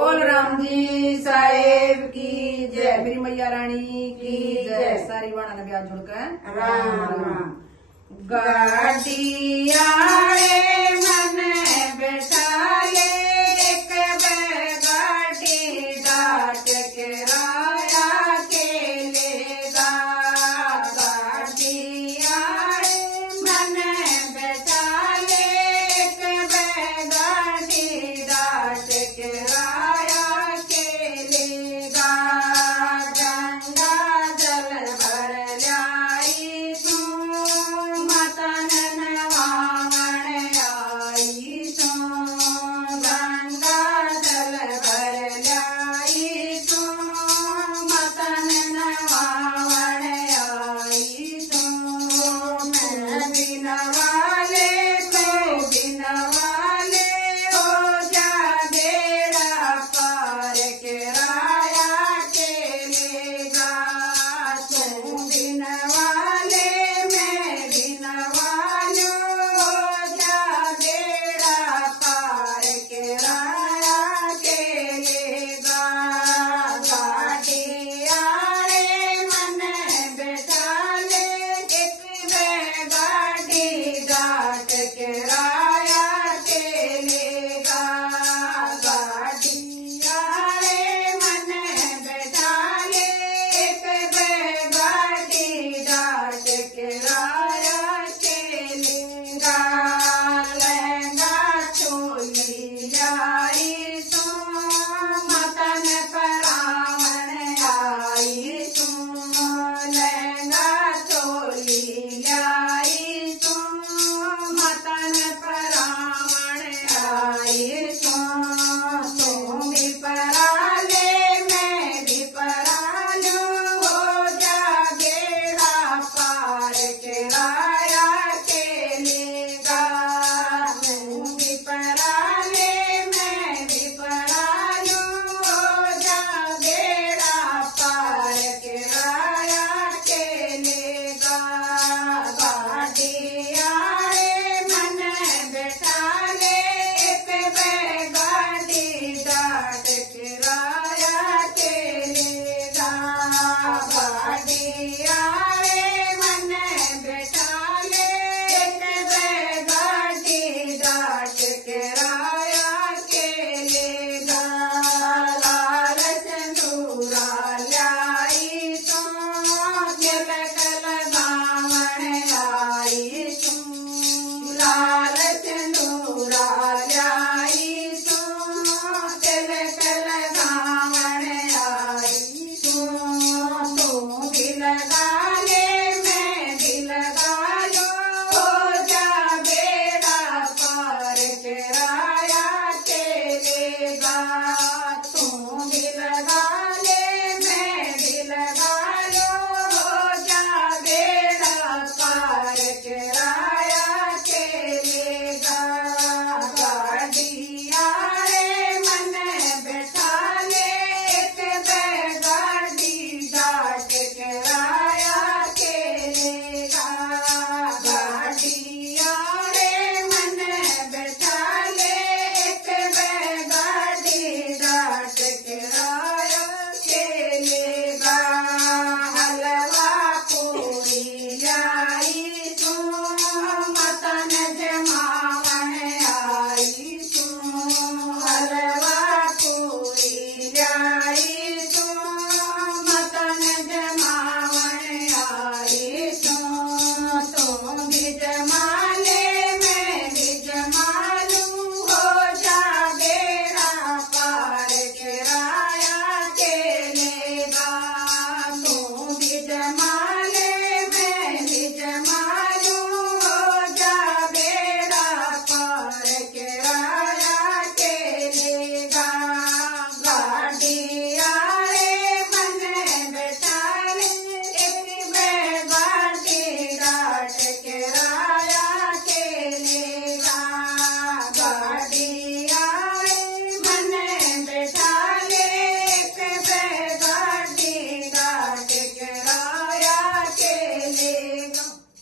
बोल राम जी साहेब की जय। मेरी मैया रानी की जय। सारी बाणा ने ब्याज जुड़कर राम राम। गाड़िया मन बैठा ले एक गाड़ी डाट के राया के लेगा। गाड़िया मन बैठा ले एक गाड़ी डाट के राया के लेगा। गंगा जल भर लाई तू मतन नवावण आई तू। गंगा जल भर लाई तू मतन नवावण आई तू। मैं बिनवाले हो जा बेड़ा पार के राया के लेगा। तू बिनवाले मैं बिनवालो हो जा बेड़ा पार के राया के लेगा। गाड़ी आए मन बैठा ले एक गाड़ी डाट के राया के लेगा। गाड़ी आए मन बैठा ले एक गाड़ी डाट के राया के लेगा। लहंगा चोली आई तू मतन परावण आई तू। लहंगा चोली आई तू मतन परावण आई तू। तू भी परा ले मैं भी परा लूं हो जा बेड़ा पार के राया के लेगा। तू भी परा ले मैं भी परा लूं हो जा बेड़ा पार के राया के लेगा। गाड़ी आए मन बैठा ले एक गाड़ी डाट के राया के लेगा। गाड़ी आए मन बैठा ले एक गाड़ी डाट के राया के लेगा। लाल सिंदूरा लाई तू तिलक लगावण आई तू। लाल सिंदूरा लाई तू तिलक लगावण आई तू। तू भी लगा ले मैं भी लगा लूं हो जा बेड़ा पार के राया के लेगा।